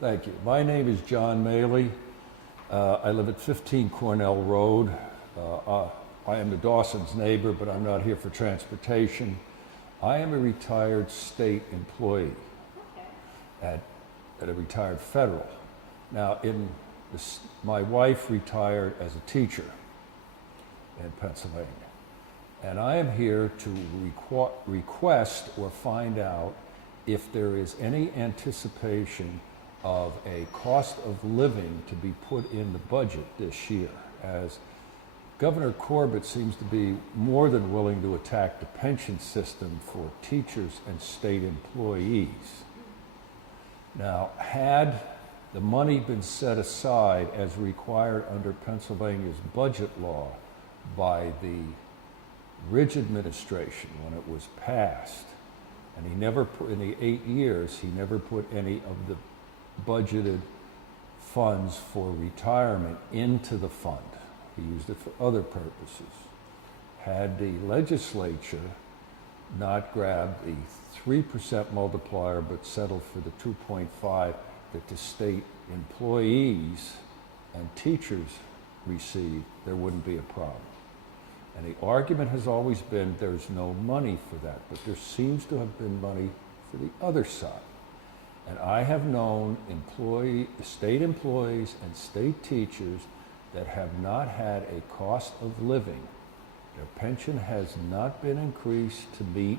Thank you. My name is John Meili. I live at 15 Cornell Road. I am the Dawson's neighbor, but I'm not here for transportation. I am a retired state employee at a retired federal. Now, my wife retired as a teacher in Pennsylvania, and I am here to request or find out if there is any anticipation of a cost of living to be put in the budget this year, as Governor Corbett seems to be more than willing to attack the pension system for teachers and state employees. Now, had the money been set aside as required under Pennsylvania's budget law by the Ridge administration when it was passed, and he never put, in the 8 years, he never put any of the budgeted funds for retirement into the fund. He used it for other purposes. Had the legislature not grabbed the 3% multiplier but settled for the 2.5 that the state employees and teachers receive, there wouldn't be a problem. And the argument has always been there's no money for that, but there seems to have been money for the other side. And I have known state employees and state teachers that have not had a cost of living. Their pension has not been increased to meet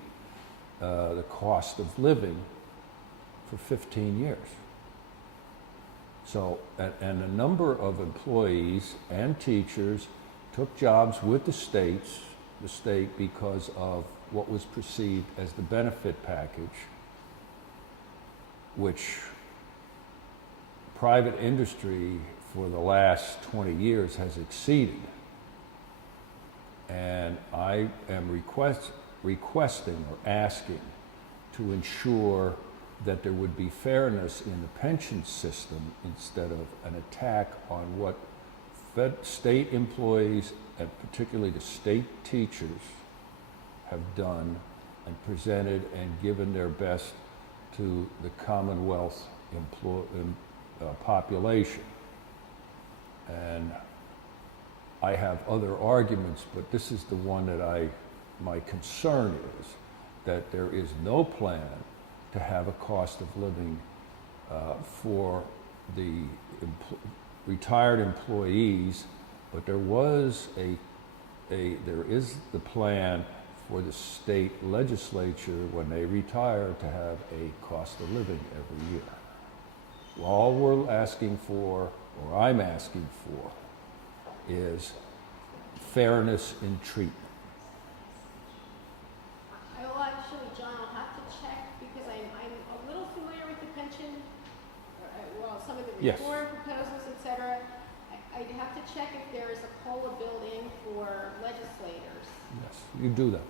the cost of living for 15 years. So, and a number of employees and teachers took jobs with the state because of what was perceived as the benefit package, which private industry for the last 20 years has exceeded. And I am requesting or asking to ensure that there would be fairness in the pension system instead of an attack on what state employees and particularly the state teachers have done and presented and given their best to the Commonwealth population. And I have other arguments, but this is the one that my concern is that there is no plan to have a cost of living for the retired employees, but there is the plan for the state legislature when they retire to have a cost of living every year. All we're asking for, or I'm asking for, is fairness in treatment. Well, actually, John, I'll have to check because I'm a little familiar with the pension, some of the reform proposals, etc. I'd have to check if there is a COLA built-in for legislators. Yes, you do that.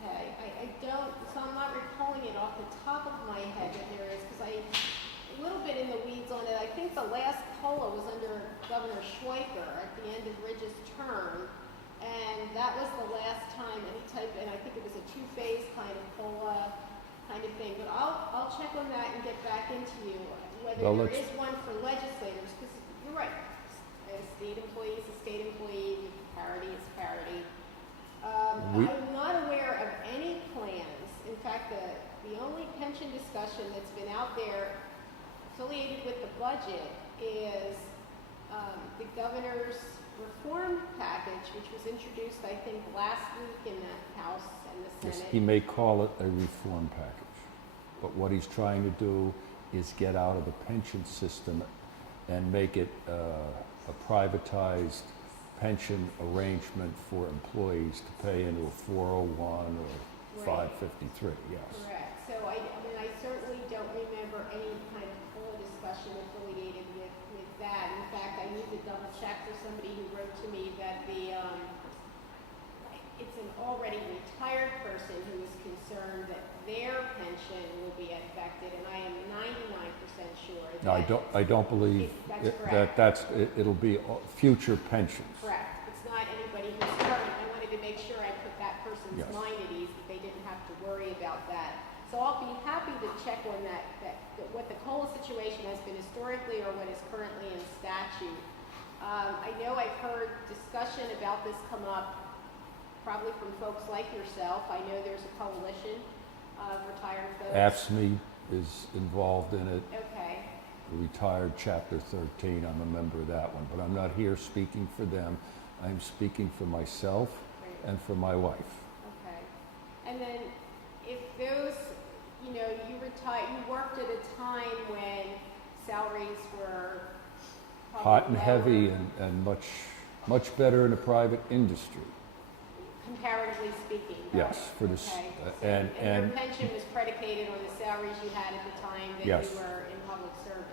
Okay, I don't, so I'm not recalling it off the top of my head that there is, because I'm a little bit in the weeds on it. I think the last COLA was under Governor Schweiker at the end of Ridge's term, and that was the last time any type, and I think it was a two-phase kind of COLA kind of thing. But I'll check on that and get back into you, whether there is one for legislators, because you're right. A state employee is a state employee, parity is parity. I'm not aware of any plans. In fact, the only pension discussion that's been out there affiliated with the budget is the governor's reform package, which was introduced, I think, last week in the House and the Senate. Yes, he may call it a reform package, but what he's trying to do is get out of the pension system and make it a privatized pension arrangement for employees to pay into a 401 or 553, yes. Correct. So I mean, I certainly don't remember any kind of full discussion affiliated with that. In fact, I need to double check for somebody who wrote to me that it's an already retired person who is concerned that their pension will be affected, and I am 99% sure that No, I don't believe it'll be future pensions. Correct. It's not anybody who's current. I wanted to make sure I put that person's mind at ease, that they didn't have to worry about that. So I'll be happy to check on that what the COLA situation has been historically or what is currently in statute. I know I've heard discussion about this come up probably from folks like yourself. I know there's a coalition of retired folks. AFSCME is involved in it. Okay, The Retired Chapter 13, I'm a member of that one, but I'm not here speaking for them. I'm speaking for myself great. and for my wife. Okay. And then if those, you know, you worked at a time when salaries were probably Hot and lower, heavy and much better in the private industry. comparatively speaking. Though. Yes, for this, Okay. and your pension was predicated on the salaries you had at the time that Yes. you were in public service.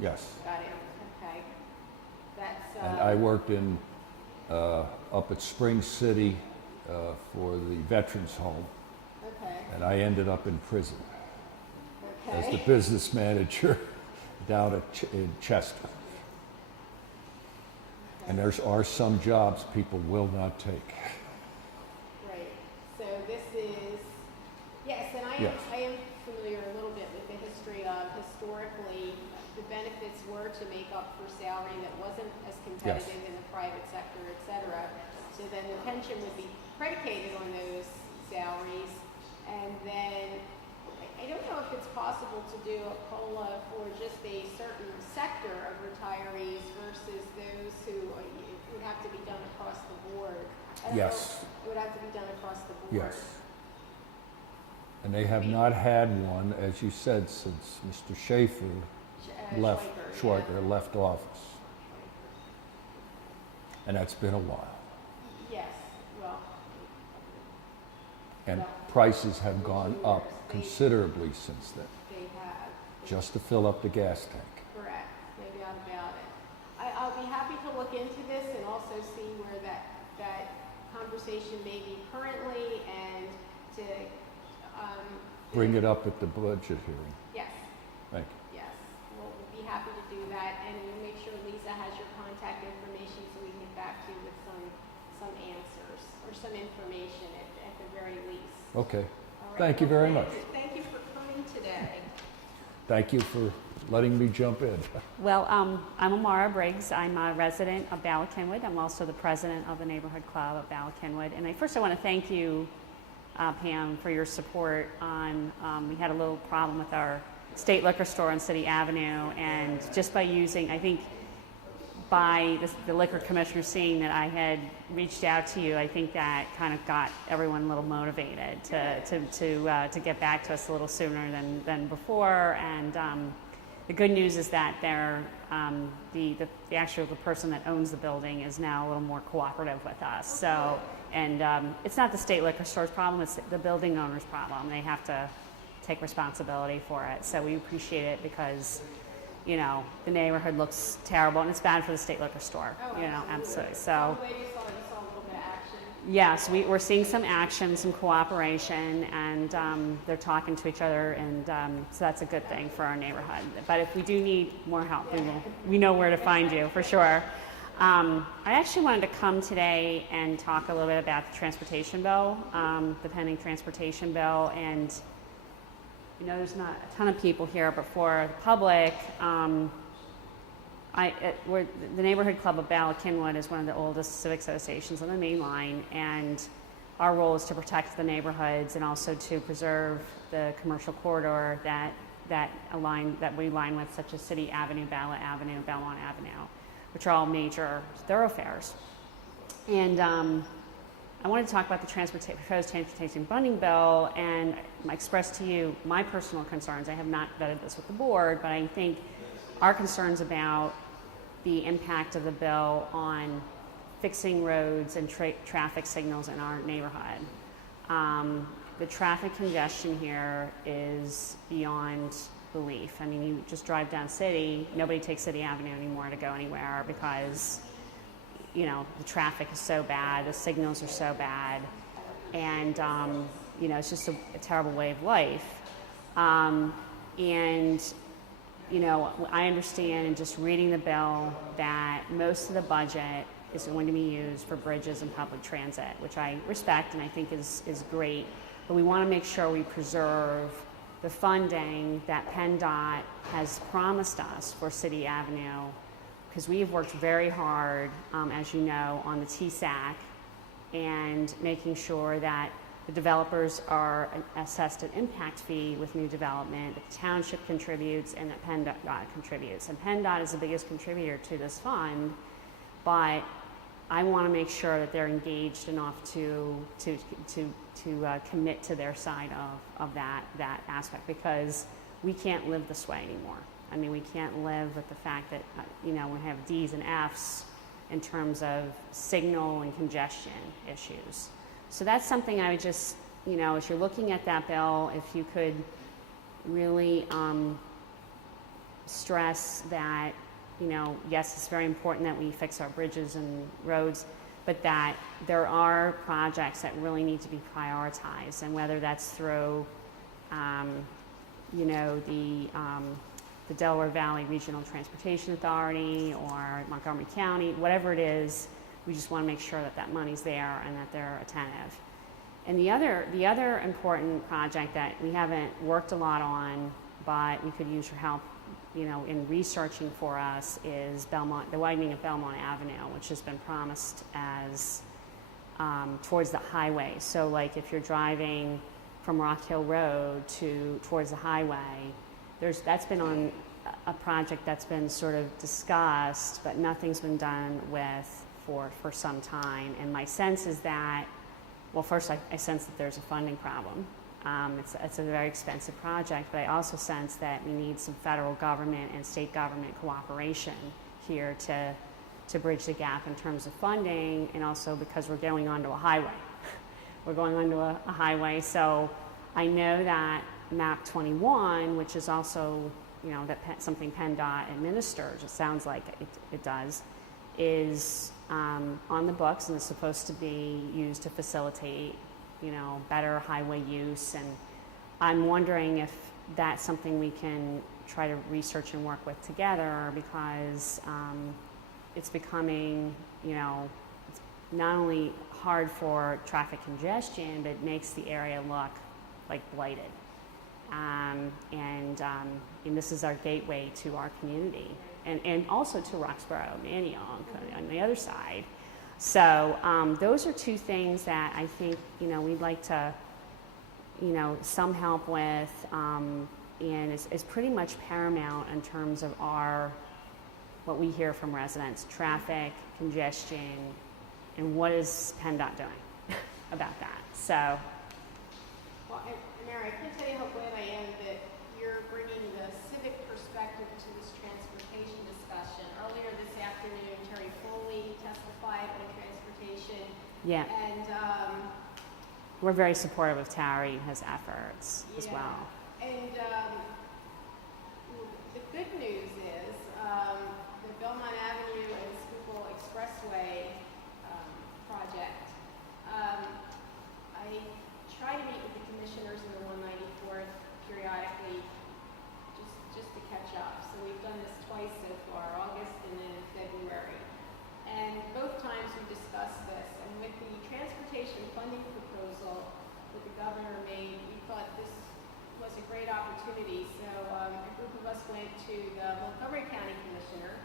yes. Got it. Okay. That's. And I worked in, up at Spring City for the Veterans Home, Okay. and I ended up in prison as the Okay. business manager down in Chester. And there are some jobs people will not take. Right. So this is, yes, and Yes. I am familiar a little bit with the history of historically the benefits were to make up for salary that wasn't as competitive in the private sector, et cetera. So then the pension would be predicated on those salaries. And then I don't know if it's possible to do a COLA for just a certain sector of retirees versus those who it would have to be done across the board. I don't know Yes. if it would have to be done across the board. Yes. And they have not had one, as you said, since Mr. Schaefer Schweiker left office. And that's been a while. Yes, well, And Well, prices have gone up they- considerably since then, they have. just to fill up the gas tank. Correct, no doubt about it. I'll be happy to look into this and also see where that conversation may be currently and to, Bring it up at the budget hearing. Yes, Thank you. yes, we'll be happy to do that and we'll make sure Lisa has your contact information so we can get back to you with some answers or some information at the very least. Okay. All right, Thank you well, very much. Thank you for coming today. Thank you for letting me jump in. Well, I'm Amara Briggs. I'm a resident of Bala Cynwyd. I'm also the president of the neighborhood club of Bala Cynwyd. And I want to thank you, Pam, for your support on, we had a little problem with our state liquor store on City Avenue. And just by using, I think by the liquor commissioner seeing that I had reached out to you, I think that kind of got everyone a little motivated to get back to us a little sooner than before. And the good news is that the person that owns the building is now a little more cooperative with us. So, and it's not the state liquor store's problem; it's the building owner's problem. They have to take responsibility for it. So we appreciate it because, you know, the neighborhood looks terrible, and it's bad for the state liquor store. Oh, You know, absolutely. I'm So. glad you saw a little bit of action. Yes, we're seeing some action, some cooperation, and they're talking to each other, and so that's a good thing for our neighborhood. But if we do need more help, we know where to find you, for sure. I actually wanted to come today and talk a little bit about the transportation bill, the pending transportation bill, and you know, there's not a ton of people here, but for the public, the Neighborhood Club of Bala Cynwyd is one of the oldest civic associations on the main line, and our role is to protect the neighborhoods and also to preserve the commercial corridor that we line with, such as City Avenue, Bala Avenue, Belmont Avenue, which are all major thoroughfares. And I want to talk about the proposed transportation funding bill and express to you my personal concerns. I have not vetted this with the board, but I think our concerns about the impact of the bill on fixing roads and traffic signals in our neighborhood. The traffic congestion here is beyond belief. I mean, you just drive down City, nobody takes City Avenue anymore to go anywhere because, you know, the traffic is so bad, the signals are so bad, and, you know, it's just a terrible way of life. And, you know, I understand in just reading the bill that most of the budget is going to be used for bridges and public transit, which I respect and I think is great. But we want to make sure we preserve the funding that PennDOT has promised us for City Avenue, because we have worked very hard, as you know, on the TSAC and making sure that the developers are assessed an impact fee with new development, that the township contributes, and that PennDOT contributes. And PennDOT is the biggest contributor to this fund, but I want to make sure that they're engaged enough to commit to their side of that aspect, because we can't live this way anymore. I mean, we can't live with the fact that we have D's and F's in terms of signal and congestion issues. So that's something I would just, as you're looking at that bill, if you could really stress that, yes, it's very important that we fix our bridges and roads, but that there are projects that really need to be prioritized, and whether that's through, the Delaware Valley Regional Transportation Authority or Montgomery County, whatever it is, we just want to make sure that that money's there and that they're attentive. And the other important project that we haven't worked a lot on, but we could use your help, in researching for us, is the widening of Belmont Avenue, which has been promised as towards the highway. So, like, if you're driving from Rock Hill Road towards the highway, that's been on a project that's been sort of discussed, but nothing's been done with for some time. And my sense is that, well, first I sense that there's a funding problem. It's a very expensive project, but I also sense that we need some federal government and state government cooperation here to bridge the gap in terms of funding, and also because we're going onto a highway. We're going onto a highway, so I know that MAP 21, which is also, something PennDOT administers, it sounds like it does, is on the books and is supposed to be used to facilitate, better highway use. And I'm wondering if that's something we can try to research and work with together, because it's becoming, it's not only hard for traffic congestion, but it makes the area look like blighted. And this is our gateway to our community, and also to Roxborough and Antioch on the other side. So those are two things that I think, we'd like to, some help with, and is pretty much paramount in terms of what we hear from residents: traffic, congestion, and what is PennDOT doing about that. So. Well, Amara, I can't tell you how glad I am that you're bringing the civic perspective to this transportation discussion. Earlier this afternoon, Terry Foley testified on transportation. Yeah. And we're very supportive of Terry and his efforts as well. And the good news is the Belmont Avenue and Schuylkill Expressway project. I try to meet with the commissioners in the 194th periodically, just to catch up. So we've done this twice so far, August and then in February. And both times we discussed this. And with the transportation funding proposal that the governor made, we thought this was a great opportunity. So a group of us went to the Montgomery County Commissioner,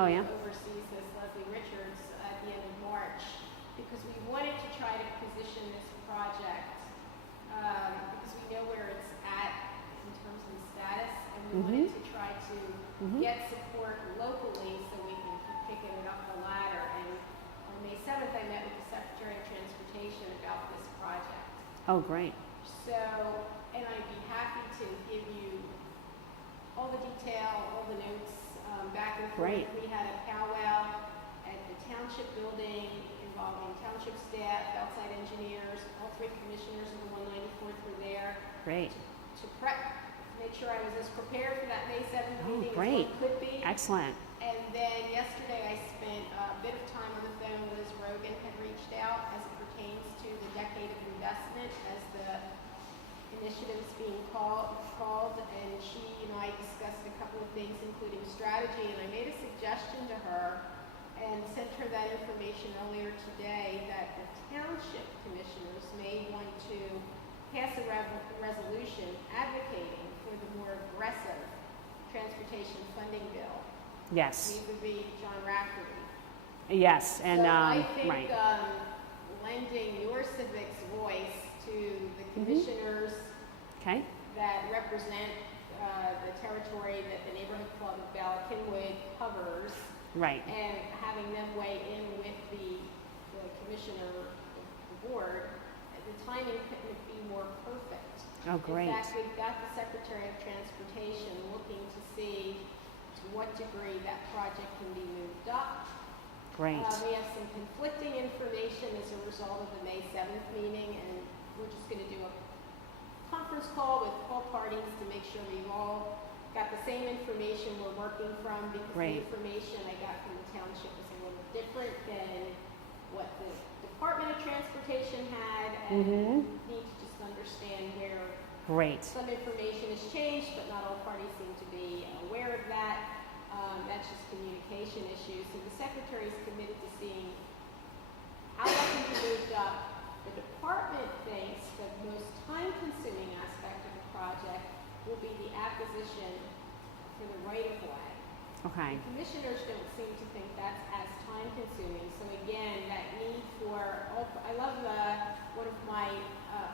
Oh, yeah? who oversees this, Leslie Richards, at the end of March, because we wanted to try to position this project because we know where it's at in terms of the status, and we wanted to try to get support locally so we can keep kicking it up the ladder. And on May 7th, I met with the Secretary of Transportation about this project. Oh, great. So, and I'd be happy to give you all the detail, all the notes back and forth. Great. We had a powwow at the township building involving township staff, outside engineers, all three commissioners of the 194th were there. Great. To make sure I was as prepared for that May 7th Oh, meeting great. as one could be. Excellent. And then yesterday I spent a bit of time on the phone. Liz Rogan had reached out as it pertains to the decade of investment as the initiative's being called, and she and I discussed a couple of things, including strategy, and I made a suggestion to her and sent her that information earlier today, that the township commissioners may want to pass a resolution advocating for the more aggressive transportation funding bill. Yes. Vis-a-vis John Rafferty. Yes, and so I think right. Lending your civic's voice to the commissioners Okay. that represent the territory that the Neighborhood Club of Bala-Cynwyd covers, Right. and having them weigh in with the commissioner of the board, the timing couldn't be more perfect. Oh, great. In fact, we've got the Secretary of Transportation looking to see to what degree that project can be moved up. Great. We have some conflicting information as a result of the May 7th meeting, and we're just going to do a conference call with all parties to make sure we've all got the same information we're working from, because Great. the information I got from the township was a little different than what the Department of Transportation had, and need to just understand where Great. some information has changed, but not all parties seem to be aware of that. That's just communication issues. So the Secretary is committed to seeing how that can be moved up. The department thinks the most time-consuming aspect of the project will be the acquisition for the right-of-way. Okay. The commissioners don't seem to think that's as time-consuming. So again, that need for I love one of my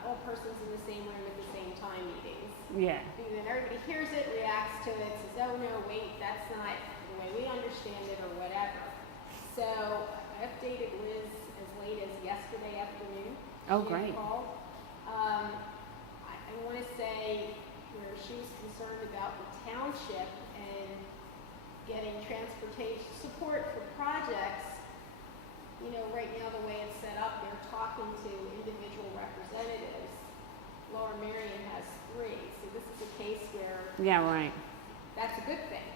all persons in the same room at the same time meetings. Yeah. And then everybody hears it, reacts to it, says, oh no, wait, that's not the way we understand it, or whatever. So I updated Liz as late as yesterday afternoon. Oh, She had great. called. I want to say where she was concerned about the township and getting transportation support for projects. You know, right now the way it's set up, they're talking to individual representatives. Laura Marion has 3, so this is a case where Yeah, right. that's a good thing,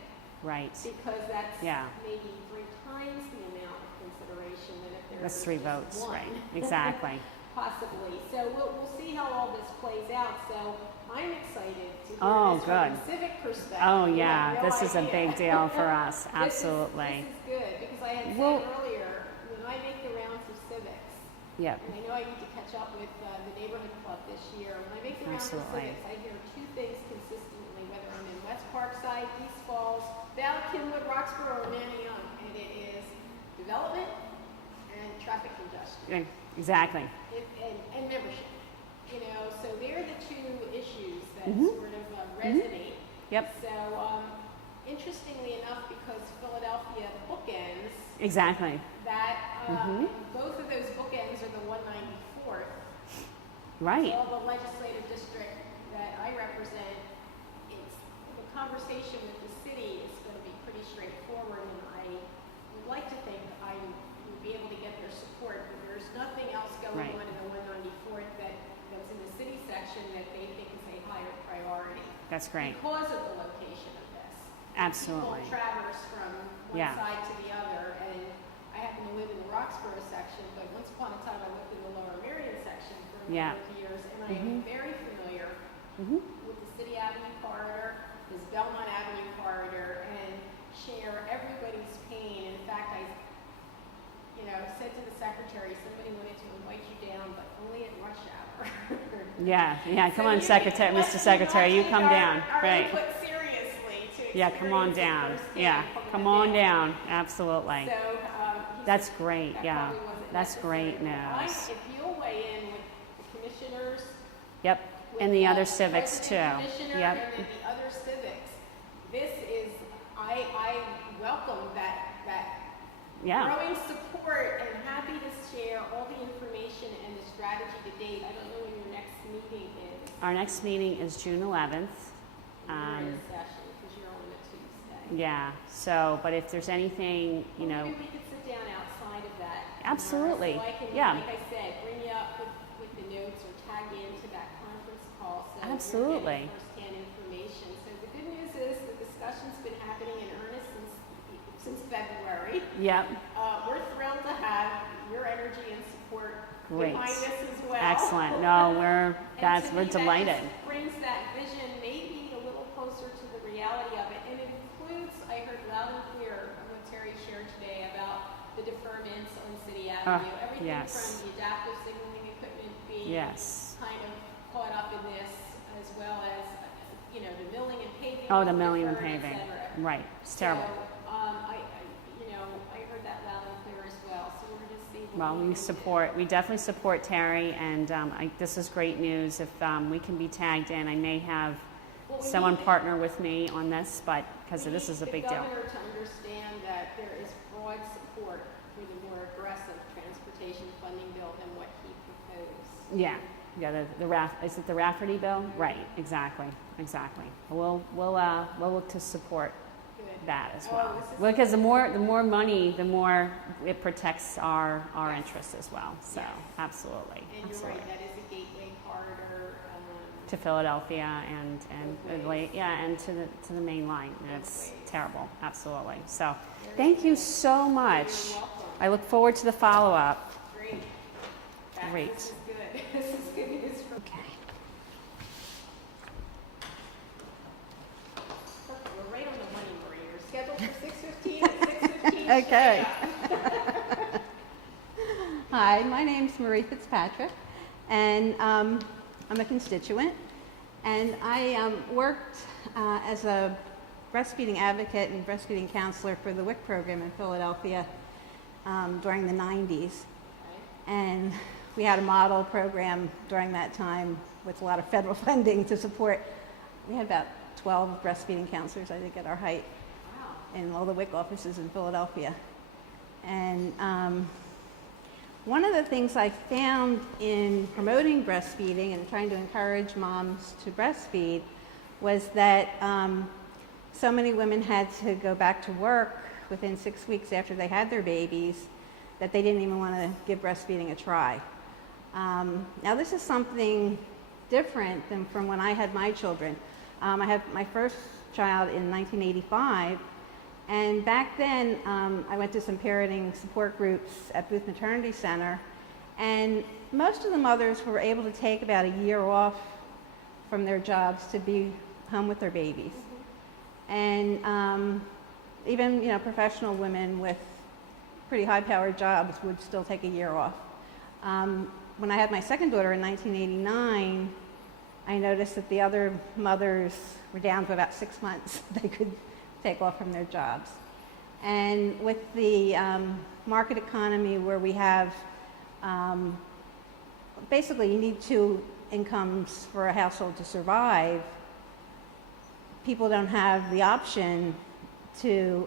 Right. because that's Yeah. maybe 3 times the amount of consideration than if there That's was 3 just votes, one. right. Exactly. Possibly. So we'll see how all this plays out. So I'm excited to hear Oh, this from good. a civic perspective. Oh, You yeah. have no This is a idea. big deal for us. Absolutely. This is good, because I had Well- said earlier, when I make the rounds of civics, Yep. and I know I need to catch up with the neighborhood club this year. When I make the rounds Absolutely. of civics, I hear 2 things consistently, whether I'm in West Parkside, East Falls, Bala-Cynwyd, Roxborough, or Manayunk, and it is development and traffic congestion. Exactly. And membership. You know, so they're the 2 issues that sort of resonate. Yep. So interestingly enough, because Philadelphia bookends, Exactly. that both of those bookends are the 194th. Right. So the legislative district that I represent, it's the conversation with the city is going to be pretty straightforward, and I would like to think I would be able to get their support, but there's nothing else going Right. on in the 194th that's in the city section that they think is a higher priority That's great. because of the location of this. Absolutely. People traverse from one Yeah. side to the other, and I happen to live in the Roxborough section, but once upon a time I lived in the Lower Marion section for a Yeah. number of years, and I am very familiar Mhm. with the City Avenue corridor, this Belmont Avenue corridor, and share everybody's pain. In fact, I said to the secretary, somebody wanted to invite you down, but only at rush hour. Yeah. Yeah. Come So on, you Secretary, must Mr. Secretary, you take come down. Our Right. input seriously to Yeah. Come on experience it down. firsthand Yeah. from Come the on event. down. Absolutely. So, he That's said great. that Yeah. probably wasn't That's great necessary. news. If you'll weigh in with the commissioners, Yep. with And the other the civics too. president commissioner, Yep. and then the other civics, this is, I welcome that Yeah. growing support, and happy to share all the information and the strategy to date. I don't know when your next meeting is. Our next meeting is June 11th. You're in session, because you're on a Tuesday. Yeah. So, but if there's anything, you know, Maybe we could sit down outside of that. Absolutely. So I can, Yeah. like I said, bring you up with the notes, or tag you into that conference call. So Absolutely. you're getting firsthand information. So the good news is the discussion's been happening in earnest since February. yep. We're thrilled to have your energy and support Great. behind this as well. Excellent. No, And to we're me, delighted. That just brings that vision maybe a little closer to the reality of it. And it includes, I heard loud and clear what Terry shared today about the deferments on City Avenue. Everything yes. from the adaptive signaling equipment being Yes. kind of caught up in this, as well as, you know, the milling and paving. Oh, the was milling and deferred, et paving. cetera. Right, it's terrible. So, you know, I heard that loud and clear as well, so we're gonna see. what Well, we we can support, we definitely support Terry, and this is great news. If we can be tagged in, I may have do. Well, we someone need partner with me on this, but because we this need is a big deal. the governor to understand that there is broad support for the more aggressive transportation funding bill than what he proposed. Yeah, is it the Rafferty bill? Right, exactly. We'll look to support Good. that as Oh, well. this is- Well, because the more money, the more it protects our Yes. interests as well. So Yes. absolutely, And you're absolutely. right, that is a gateway corridor. To Philadelphia and Both ways. and to the main line. And it's ways. terrible, absolutely. So Very thank you good. so much. You're welcome. I look forward to the follow-up. Great. Great. This is good. This is good news for Okay. Perfect. We're right on the money, Marie. You're scheduled for 6:15 at 6:15. Okay. Hi, my name's Marie Fitzpatrick, and I'm a constituent, and I worked as a breastfeeding advocate and breastfeeding counselor for the WIC program in Philadelphia during the 90s. And we had a model program during that time with a lot of federal funding to support. We had about 12 breastfeeding counselors, I think, at our height in all the WIC offices in Philadelphia. And one of the things I found in promoting breastfeeding and trying to encourage moms to breastfeed was that so many women had to go back to work within 6 weeks after they had their babies that they didn't even want to give breastfeeding a try. Now this is something different than from when I had my children. I had my first child in 1985, and back then I went to some parenting support groups at Booth Maternity Center, and most of the mothers were able to take about a year off from their jobs to be home with their babies. And even professional women with pretty high-powered jobs would still take a year off. When I had my second daughter in 1989, I noticed that the other mothers were down to about 6 months they could take off from their jobs. And with the market economy where we have, basically you need 2 incomes for a household to survive, people don't have the option to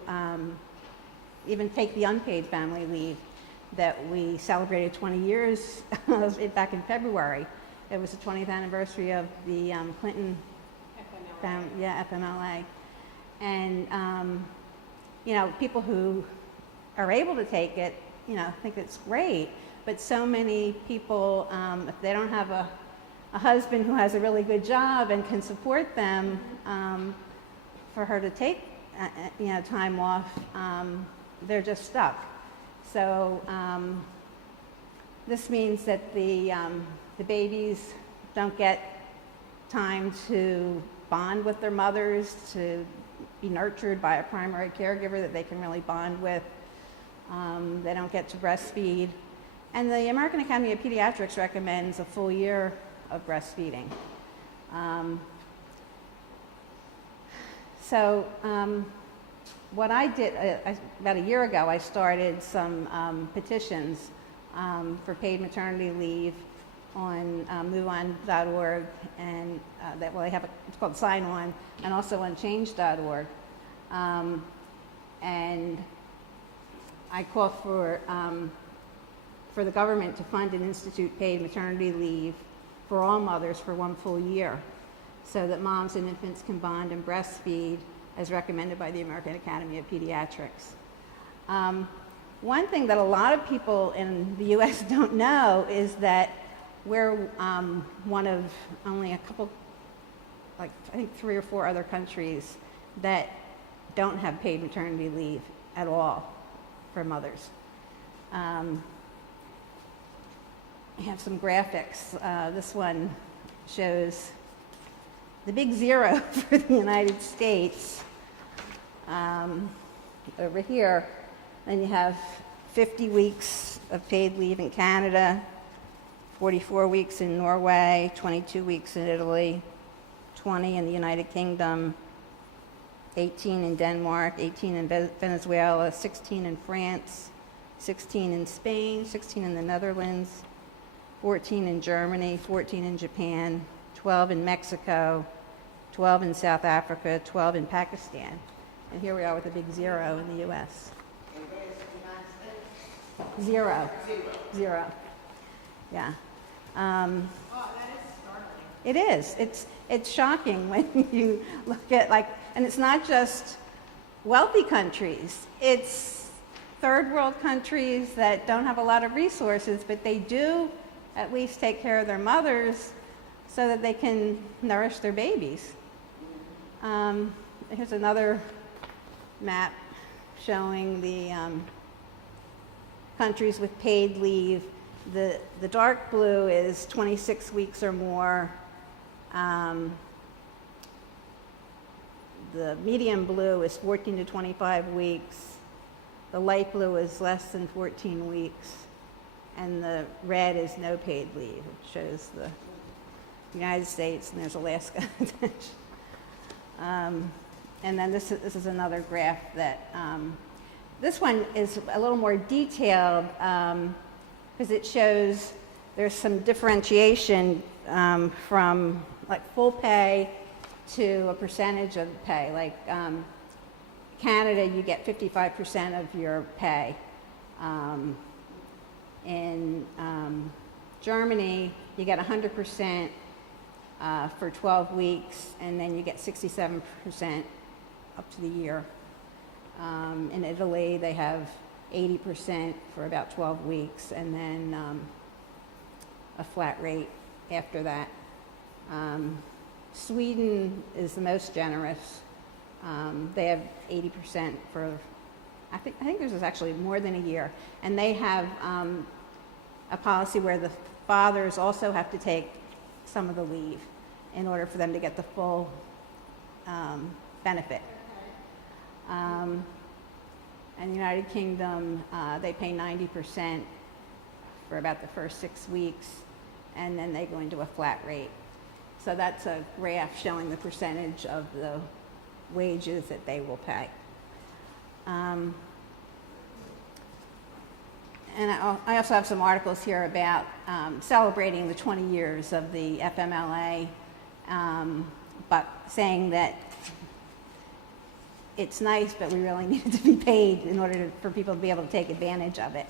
even take the unpaid family leave that we celebrated 20 years back in February. It was the 20th anniversary of the Clinton FMLA. And, people who are able to take it, think it's great. But so many people, if they don't have a husband who has a really good job and can support them, for her to take, time off, they're just stuck. So this means that the babies don't get time to bond with their mothers, to be nurtured by a primary caregiver that they can really bond with. They don't get to breastfeed. And the American Academy of Pediatrics recommends a full year of breastfeeding. What I did, about a year ago, I started some petitions for paid maternity leave on moveon.org, and it's called Sign On, and also on change.org. And I call for the government to fund and institute paid maternity leave for all mothers for 1 full year, so that moms and infants can bond and breastfeed as recommended by the American Academy of Pediatrics. One thing that a lot of people in the U.S. don't know is that we're one of only a couple, I think 3 or 4 other countries that don't have paid maternity leave at all for mothers. I have some graphics. This one shows the big 0 for the United States over here. Then you have 50 weeks of paid leave in Canada, 44 weeks in Norway, 22 weeks in Italy, 20 in the United Kingdom, 18 in Denmark, 18 in Venezuela, 16 in France, 16 in Spain, 16 in the Netherlands, 14 in Germany, 14 in Japan, 12 in Mexico, 12 in South Africa, 12 in Pakistan. And here we are with a big 0 in the U.S. Zero. Yeah. It is. It's shocking when you look at, like, and it's not just wealthy countries. It's third world countries that don't have a lot of resources, but they do at least take care of their mothers so that they can nourish their babies. Here's another map showing the countries with paid leave. The dark blue is 26 weeks or more. The medium blue is 14 to 25 weeks. The light blue is less than 14 weeks. And the red is no paid leave. It shows the United States, and there's Alaska. And then this is another graph that, this one is a little more detailed because it shows there's some differentiation from like full pay to a percentage of pay. Like Canada, you get 55% of your pay. In Germany, you get 100% for 12 weeks, and then you get 67% up to the year. In Italy, they have 80% for about 12 weeks, and then a flat rate after that. Sweden is the most generous. They have 80% for, I think theirs is actually more than a year. And they have a policy where the fathers also have to take some of the leave in order for them to get the full benefit. And the United Kingdom, they pay 90% for about the first 6 weeks, and then they go into a flat rate. So that's a graph showing the percentage of the wages that they will pay. And I also have some articles here about celebrating the 20 years of the FMLA, but saying that it's nice, but we really need it to be paid in order for people to be able to take advantage of it.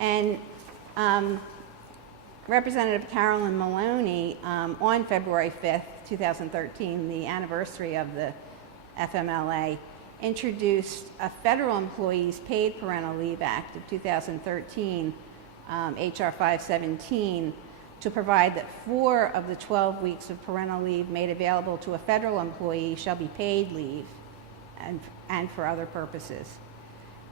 And Representative Carolyn Maloney, on February 5th, 2013, the anniversary of the FMLA, introduced a Federal Employees Paid Parental Leave Act of 2013, HR 517, to provide that 4 of the 12 weeks of parental leave made available to a federal employee shall be paid leave and for other purposes.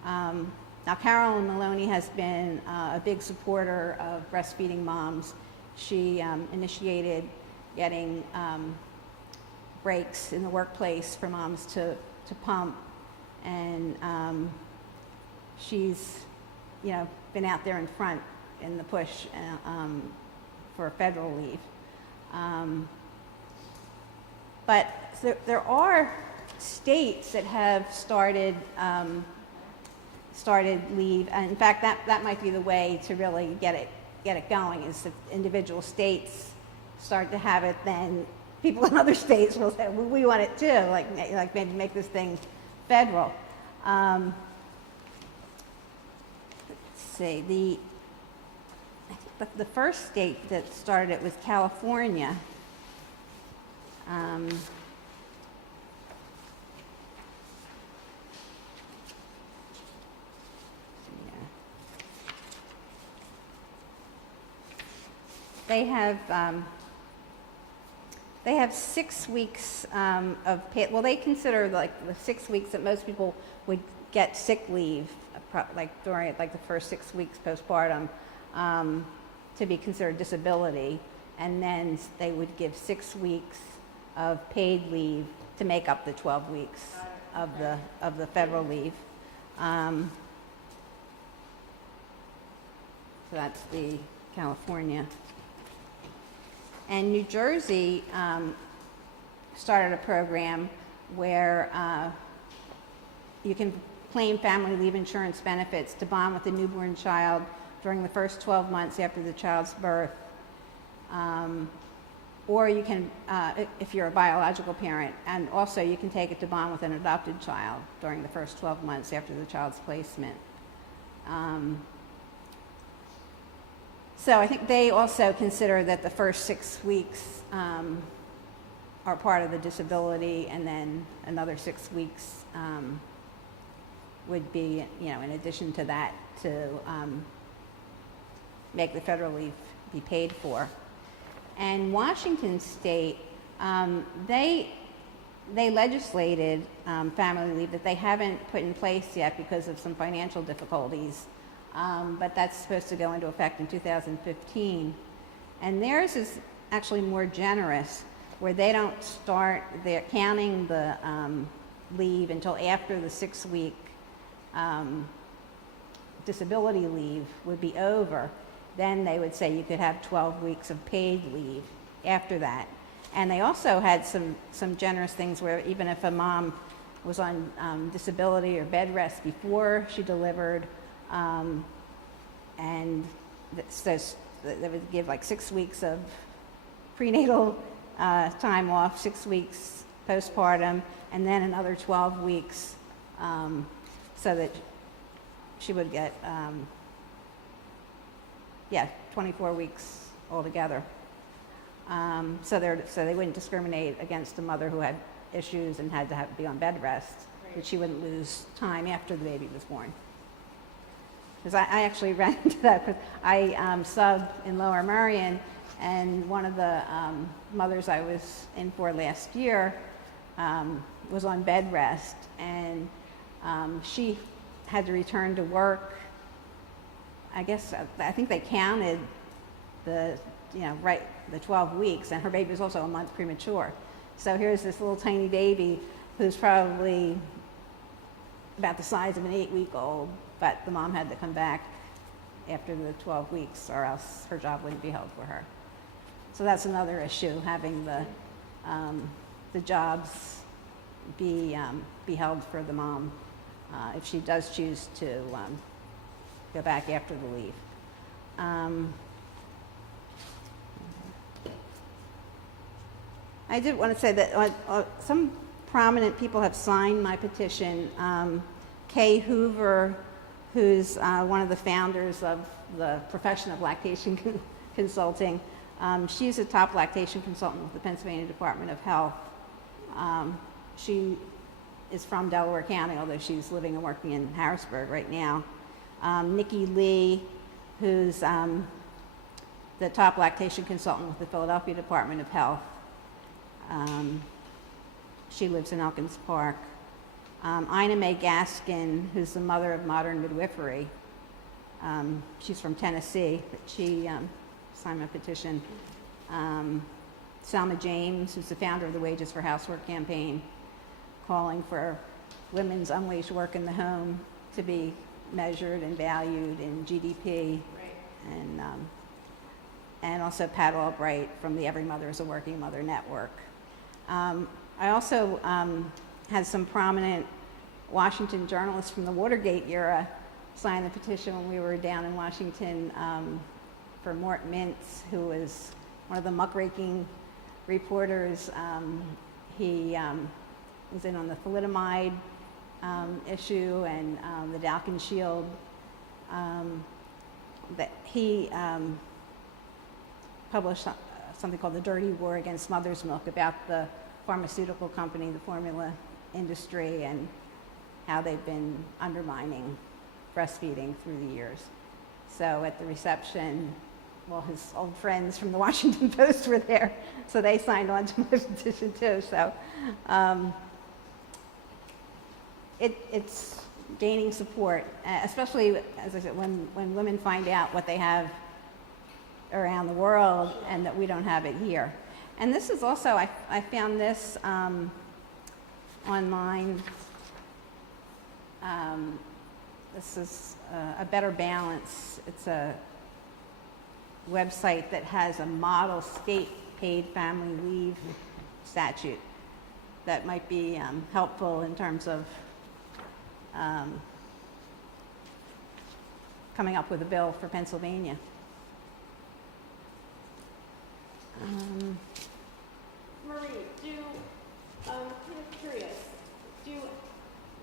Now, Carolyn Maloney has been a big supporter of breastfeeding moms. She initiated getting breaks in the workplace for moms to pump, and she's, been out there in front in the push for federal leave. But there are states that have started leave, and in fact, that might be the way to really get it going. Is if individual states start to have it, then people in other states will say, well, we want it too, like maybe make this thing federal. Let's see, I think the first state that started it was California. They have 6 weeks of pay. Well, they consider like the 6 weeks that most people would get sick leave, like during like the first 6 weeks postpartum, to be considered disability, and then they would give 6 weeks of paid leave to make up the 12 weeks of the federal leave. So that's the California. And New Jersey started a program where you can claim family leave insurance benefits to bond with a newborn child during the first 12 months after the child's birth. Or you can, if you're a biological parent, and also you can take it to bond with an adopted child during the first 12 months after the child's placement. So I think they also consider that the first 6 weeks are part of the disability, and then another 6 weeks would be, in addition to that, to make the federal leave be paid for. And Washington State, they legislated family leave that they haven't put in place yet because of some financial difficulties, but that's supposed to go into effect in 2015. And theirs is actually more generous, where they don't start their counting the leave until after the 6-week disability leave would be over. Then they would say you could have 12 weeks of paid leave after that. And they also had some generous things where even if a mom was on disability or bed rest before she delivered, and so they would give like 6 weeks of prenatal time off, 6 weeks postpartum, and then another 12 weeks so that she would get 24 weeks altogether. So they wouldn't discriminate against a mother who had issues and had to be on bed rest, that she wouldn't lose time after the baby was born. Because I actually ran into that, because I subbed in Lower Merion, and one of the mothers I was in for last year was on bed rest, and she had to return to work. I think they counted the 12 weeks, and her baby was also a month premature. So here's this little tiny baby who's probably about the size of an 8-week-old, but the mom had to come back after the 12 weeks or else her job wouldn't be held for her. So that's another issue, having the jobs be held for the mom if she does choose to go back after the leave. I did want to say that some prominent people have signed my petition. Kay Hoover, who's one of the founders of the profession of lactation consulting, she's a top lactation consultant with the Pennsylvania Department of Health. She is from Delaware County, although she's living and working in Harrisburg right now. Nikki Lee, who's the top lactation consultant with the Philadelphia Department of Health. She lives in Elkins Park. Ina Mae Gaskin, who's the mother of modern midwifery. She's from Tennessee, but she signed my petition. Selma James, who's the founder of the Wages for Housework campaign, calling for women's unwaged work in the home to be measured and valued in GDP. Right. And also Pat Albright from the Every Mother is a Working Mother Network. I also had some prominent Washington journalists from the Watergate era sign the petition when we were down in Washington for Mort Mintz, who was one of the muckraking reporters. He was in on the thalidomide issue and the Dalkin Shield. That he published something called The Dirty War Against Mother's Milk, about the pharmaceutical company, the formula industry, and how they've been undermining breastfeeding through the years. So at the reception, well, his old friends from the Washington Post were there, so they signed on to my petition too. So it's gaining support, especially, as I said, when women find out what they have around the world and that we don't have it here. And this is also, I found this online. This is A Better Balance. It's a website that has a model state paid family leave statute that might be helpful in terms of coming up with a bill for Pennsylvania. Marie, I'm kind of curious,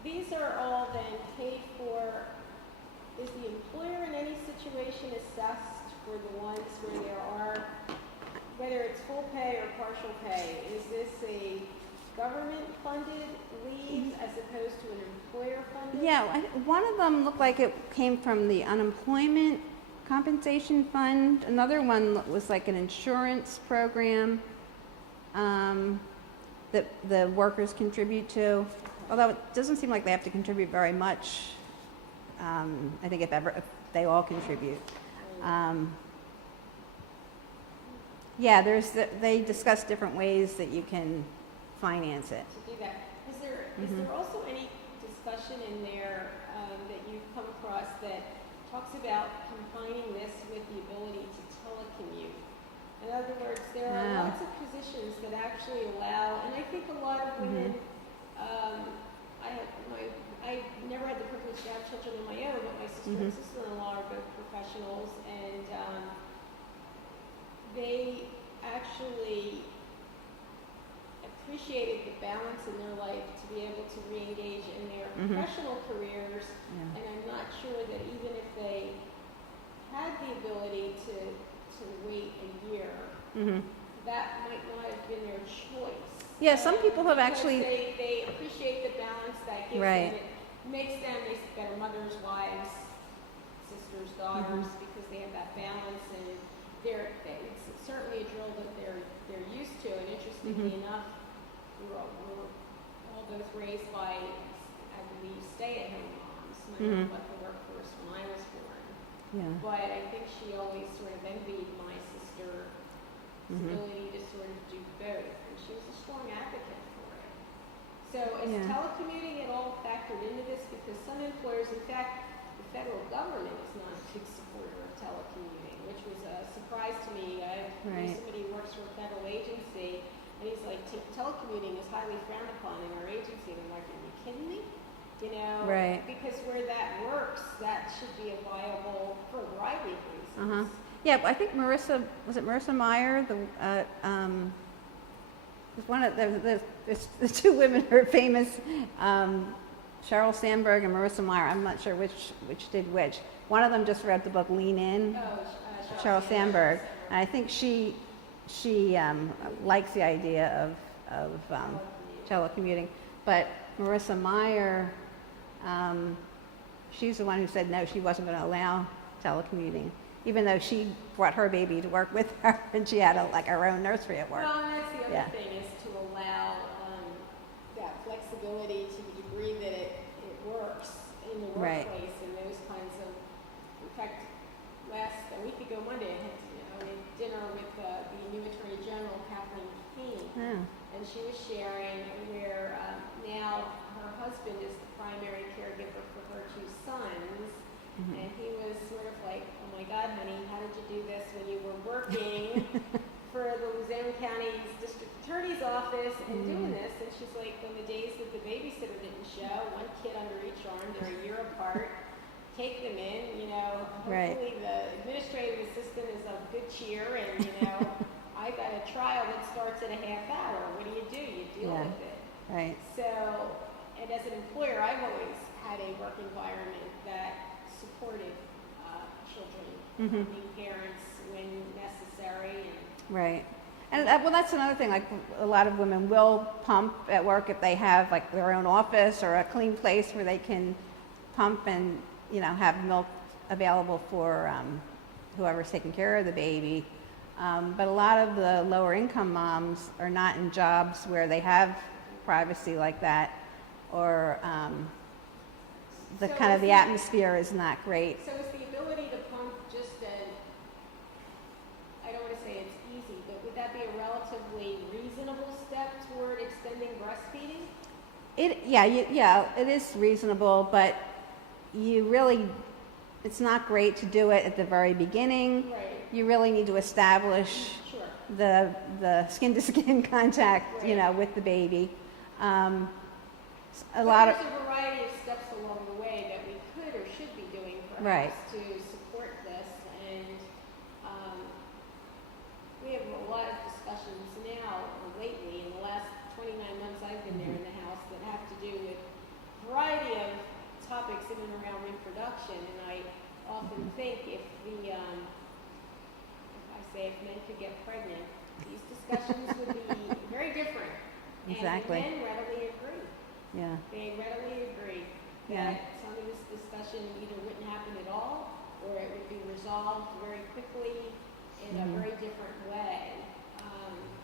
these are all then paid for, is the employer in any situation assessed for the ones where there are, whether it's full pay or partial pay, is this a government-funded leave as opposed to an employer-funded? Yeah, one of them looked like it came from the unemployment compensation fund. Another one was like an insurance program that the workers contribute to. Although it doesn't seem like they have to contribute very much. I think if they all contribute. Yeah, they discuss different ways that you can finance it. To do that. Is there also any discussion in there that you've come across that talks about combining this with the ability to telecommute? In other words, there are lots of positions that actually allow, and I think a lot of women, I never had the privilege to have children of my own, but my sister and sister-in-law are both professionals, and they actually appreciated the balance in their life to be able to re-engage in their professional careers, and I'm not sure that even if they had the ability to wait a year, that might not have been their choice. Yeah, some people have Because actually... They appreciate the balance that gives Right. them. It makes them better mothers, wives, sisters, daughters, because they have that balance, and it's certainly a drill that they're used to. And interestingly enough, we were all both raised by, I believe, stay-at-home moms. My mom left the workforce when I was born. Yeah. But I think she always sort of envied my sister's ability to sort of do both, and she was a strong advocate for it. So is telecommuting at all factored into this? Because some employers, in fact, the federal government is not a big supporter of telecommuting, which was a surprise to me. I know somebody who works for a federal agency, and he's like, telecommuting is highly frowned upon in our agency. And I'm like, are you kidding me? You know, because where that works, that should be a viable for a variety of reasons. Yeah, I think Marissa Meyer, was one of the two women who are famous, Sheryl Sandberg and Marissa Meyer. I'm not sure which did which. One of them just read the book Lean In, Sheryl Sandberg, and I think she likes the idea of telecommuting. But Marissa Meyer, she's the one who said no, she wasn't going to allow telecommuting, even though she brought her baby to work with her, and she had her own nursery at work. Well, and that's the other thing, is to allow that flexibility to the degree that it works in the workplace and those kinds of. In fact, a week ago Monday, I had dinner with the new Attorney General, Kathleen Kane, and she was sharing where now her husband is the primary caregiver for her two sons. And he was sort of like, oh my God, honey, how did you do this when you were working for the Luzerne County District Attorney's Office and doing this? And she's like, on the days that the babysitter didn't show, one kid under each arm, they're a year apart, take them in, hopefully the administrative assistant is of good cheer, and, I got a trial that starts at a half hour. What do? You deal with it. Right. So, and as an employer, I've always had a work environment that supported children being parents when necessary. Right. And that's another thing. Like, a lot of women will pump at work if they have their own office or a clean place where they can pump and have milk available for whoever's taking care of the baby. But a lot of the lower income moms are not in jobs where they have privacy like that, or the atmosphere is not great. So is the ability to pump just I don't want to say it's easy, but would that be a relatively reasonable step toward extending breastfeeding? It is reasonable, but it's not great to do it at the very beginning. Right. you really need to establish Sure. the skin-to-skin contact, you know, with the baby. A lot of, There's a variety of steps along the way that we could or should be doing Right. perhaps to support this. And we have a lot of discussions now, or lately, in the last 29 months I've been there in the house, that have to do with a variety of topics in and around reproduction. And I often think if if men could get pregnant, these discussions would be very different. Exactly. And men readily agree. yeah, They readily agree Yeah. that some of this discussion either wouldn't happen at all, or it would be resolved very quickly in a very different way.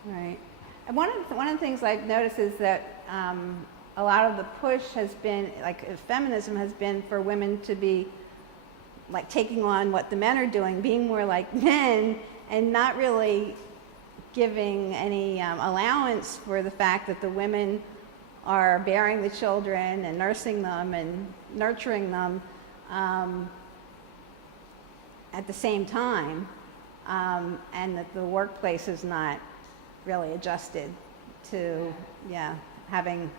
right. And one of the things I've noticed is that a lot of the push has been, like, feminism has been for women to be like taking on what the men are doing, being more like men, and not really giving any allowance for the fact that the women are bearing the children and nursing them and nurturing them at the same time, and that the workplace is not really adjusted to, having,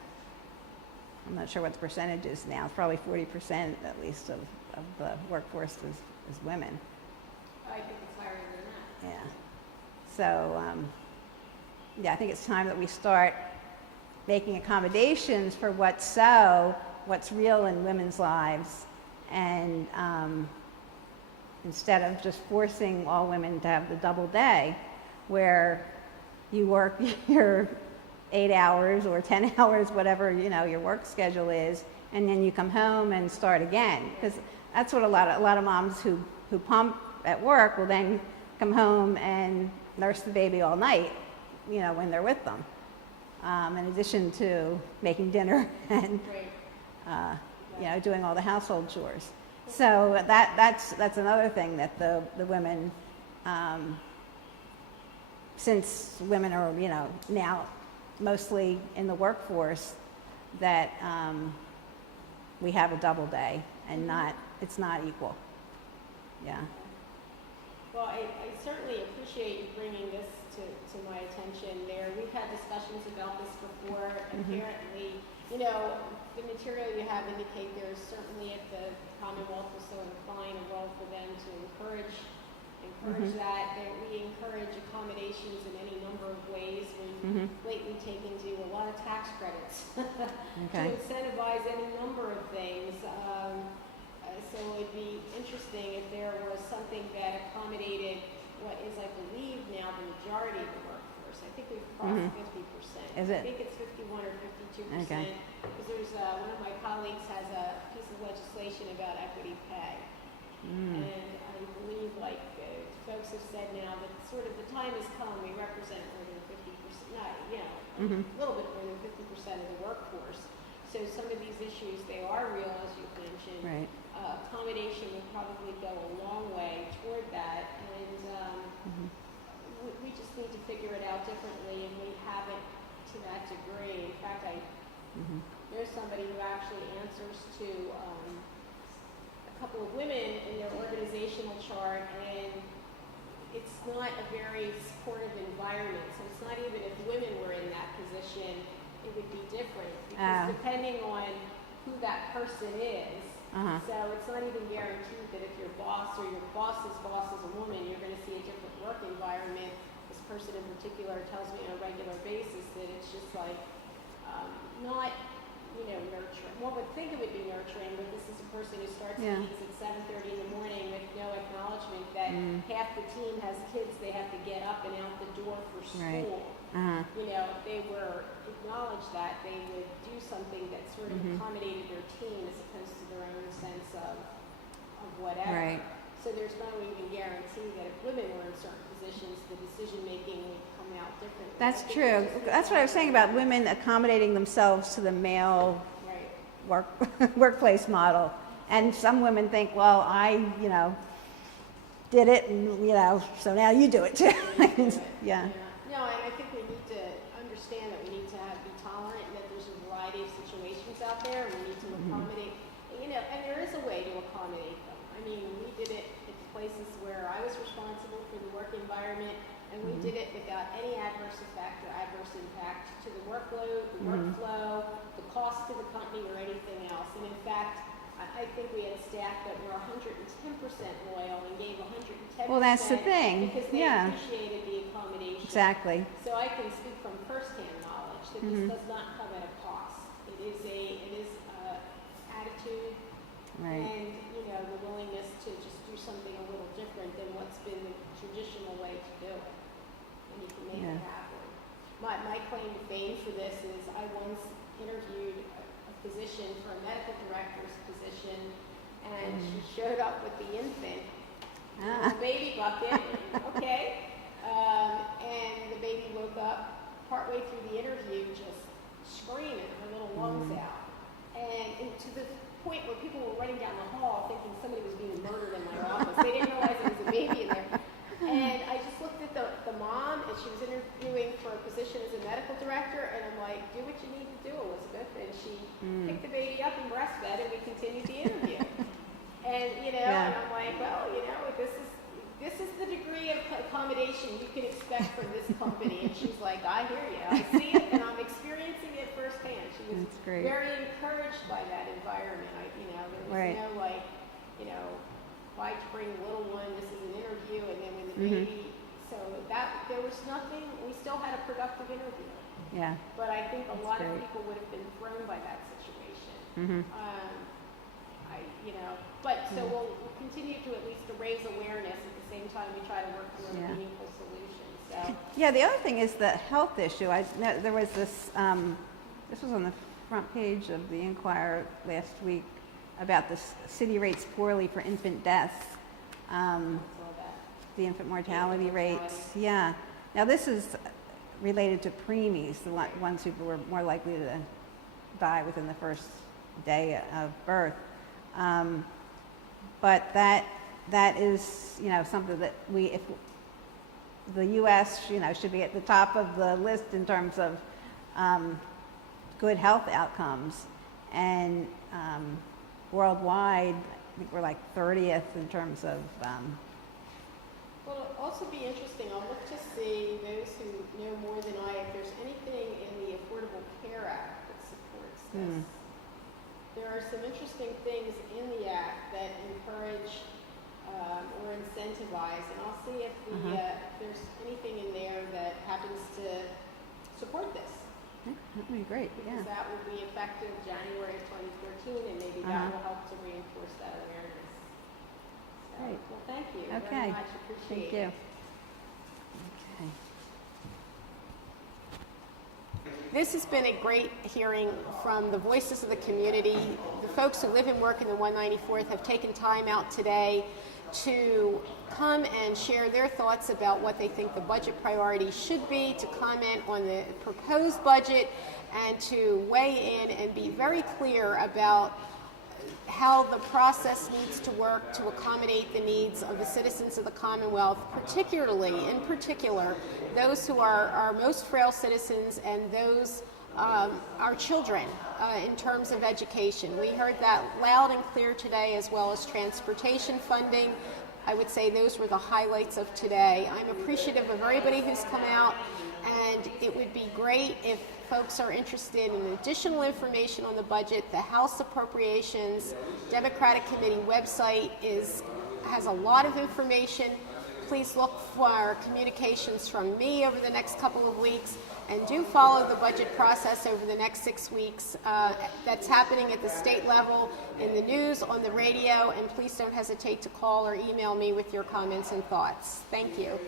I'm not sure what the percentage is now, it's probably 40% at least of the workforce is women. I think it's higher than that. Yeah. So, I think it's time that we start making accommodations for what's real in women's lives, and instead of just forcing all women to have the double day, where you work your 8 hours or 10 hours, whatever, you know, your work schedule is, and then you come home and start again. Because that's what a lot of moms who pump at work will then come home and nurse the baby all night, you know, when they're with them, in addition to making dinner and Right. you know, doing all the household chores. So that's another thing that the women, since women are, you know, now mostly in the workforce, that we have a double day and it's not equal. Yeah. Well, I certainly appreciate you bringing this to my attention there. We've had discussions about this before. Apparently, you know, the material you have indicate there's certainly at the Commonwealth was so inclined a role for them to encourage that. That we encourage accommodations in any number of ways. We've lately taken to a lot of tax credits to incentivize any number of things. So it'd be interesting if there was something that accommodated what is, I believe, now the majority of the workforce. I think we've crossed 50%. Is it? I think it's 51 or 52%. Okay. Because there's one of my colleagues has a piece of legislation about equity pay. And I believe, like, folks have said now that sort of the time has come, we represent more than 50%, not, you know, a little bit more than 50% of the workforce. So some of these issues, they are real, as you've mentioned. Right. Accommodation would probably go a long way toward that, and we just need to figure it out differently, and we haven't to that degree. In fact, there's somebody who actually answers to a couple of women in their organizational chart, and it's not a very supportive environment. So it's not even if women were in that position, it would be different, because depending on who that person is, so it's not even guaranteed that if your boss or your boss's boss is a woman, you're going to see a different work environment. This person in particular tells me on a regular basis that it's just like not, you know, nurturing. One would think it would be nurturing, but this is a person who starts meetings at 7:30 in the morning with no acknowledgement that half the team has kids they have to get up and out the door for school. Right. You know, if they were acknowledged that, they would do something that sort of accommodated their team as opposed to their own sense of whatever. Right. So there's no even guarantee that if women were in certain positions, the decision making would come out differently. That's I think true. it's just That's what I was saying about women accommodating themselves to the male right. workplace model. And some women think, well, I, you know, did it, and, you know, so now you do it too. Yeah. No, and I think we need to understand that we need to be tolerant and that there's a variety of situations out there, and we need to accommodate, you know, and there is a way to accommodate them. I mean, we did it at the places where I was responsible for the work environment, and we did it without any adverse effect or adverse impact to the workload, the workflow, the cost to the company, or anything else. And in fact, I think we had staff that were 110% loyal and gave 110%. Well, that's the thing. Because they appreciated the accommodation. Exactly. So I can speak from firsthand knowledge that this does not come at a cost. It is attitude Right. and the willingness to just do something a little different than what's been the traditional way to do it. And you can make it happen. My claim to fame for this is I once interviewed a physician for a medical director's position, and she showed up with the infant, the baby bucket, okay, and the baby woke up partway through the interview just screaming her little lungs out, and to the point where people were running down the hall thinking somebody was being murdered in my office. They didn't realize there was a baby in there. And I just looked at the mom, and she was interviewing for a position as a medical director, and I'm like, do what you need to do, Elizabeth. And she picked the baby up and breastfed, and we continued the interview. And, and I'm like, well, this is the degree of accommodation you can expect from this company. And she's like, I hear you. I see it, and I'm experiencing it firsthand. She was very encouraged by that environment. There was no why to bring the little one? This is an interview, and then when the baby. So that there was nothing. We still had a productive interview. Yeah. But I think a lot of people would have been thrown by that situation. So we'll continue to at least to raise awareness at the same time we try to work through a meaningful solution. So. Yeah, the other thing is the health issue. There was this, this was on the front page of the Inquirer last week about the city rates poorly for infant deaths, the infant mortality rates. Yeah. Now this is related to preemies, the ones who were more likely to die within the first day of birth. But that is, something that if the U.S., should be at the top of the list in terms of good health outcomes, and worldwide, I think we're like 30th in terms of. Well, it'll also be interesting. I'll look to see those who know more than I if there's anything in the Affordable Care Act that supports this. There are some interesting things in the Act that encourage or incentivize, and I'll see if there's anything in there that happens to support this. That would be great, because that will be effective January of 2014, and maybe that will help to reinforce that awareness. So, Great. well, thank you Okay. very much. Appreciate Thank you. it. This has been a great hearing from the voices of the community. The folks who live and work in the 194th have taken time out today to come and share their thoughts about what they think the budget priorities should be, to comment on the proposed budget, and to weigh in and be very clear about how the process needs to work to accommodate the needs of the citizens of the Commonwealth, in particular, those who are our most frail citizens and those our children in terms of education. We heard that loud and clear today, as well as transportation funding. I would say those were the highlights of today. I'm appreciative of everybody who's come out, and it would be great if folks are interested in additional information on the budget. The House Appropriations Democratic Committee website has a lot of information. Please look for communications from me over the next couple of weeks, and do follow the budget process over the next 6 weeks. That's happening at the state level, in the news, on the radio, and please don't hesitate to call or email me with your comments and thoughts. Thank you.